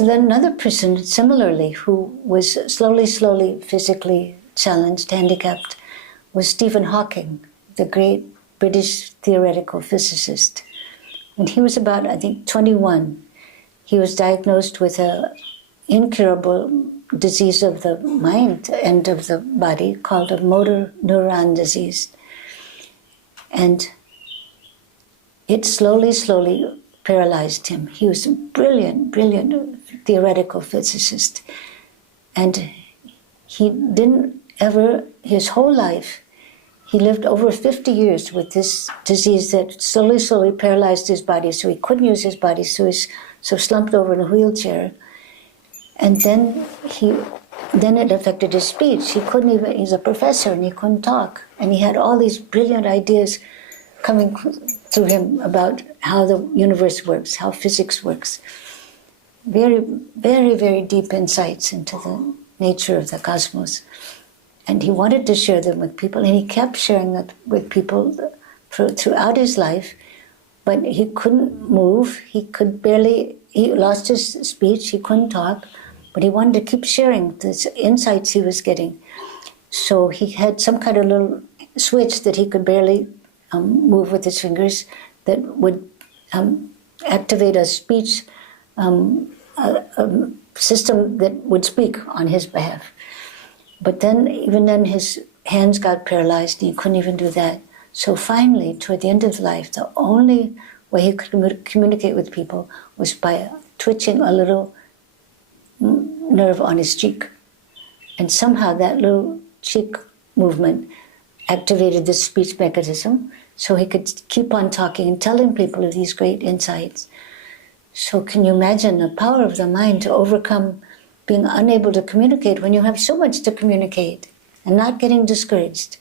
So then another person, similarly, who was slowly physically challenged, handicapped, was Stephen Hawking, the great British theoretical physicist. When he was about, I think, 21, he was diagnosed with an incurable disease of the mind and of the body called a motor neuron disease. And it slowly paralyzed him. He was a brilliant theoretical physicist. And he didn't ever, his whole life, he lived over 50 years with this disease that slowly paralyzed his body, so he couldn't use his body, so he's so slumped over in a wheelchair. And then it affected his speech. He couldn't even, he's a professor and he couldn't talk. And he had all these brilliant ideas coming through him about how the universe works, how physics works. Very deep insights into the nature of the cosmos. And he wanted to share them with people, and he kept sharing it with people throughout his life, but he couldn't move, he lost his speech, he couldn't talk, but he wanted to keep sharing the insights he was getting. So he had some kind of little switch that he could barely move with his fingers that would activate a speech system that would speak on his behalf. But then, even then, his hands got paralyzed and he couldn't even do that. So finally, toward the end of life, the only way he could communicate with people was by twitching a little nerve on his cheek. And somehow that little cheek movement activated this speech mechanism so he could keep on talking and telling people of these great insights. So can you imagine the power of the mind to overcome being unable to communicate when you have so much to communicate and not getting discouraged?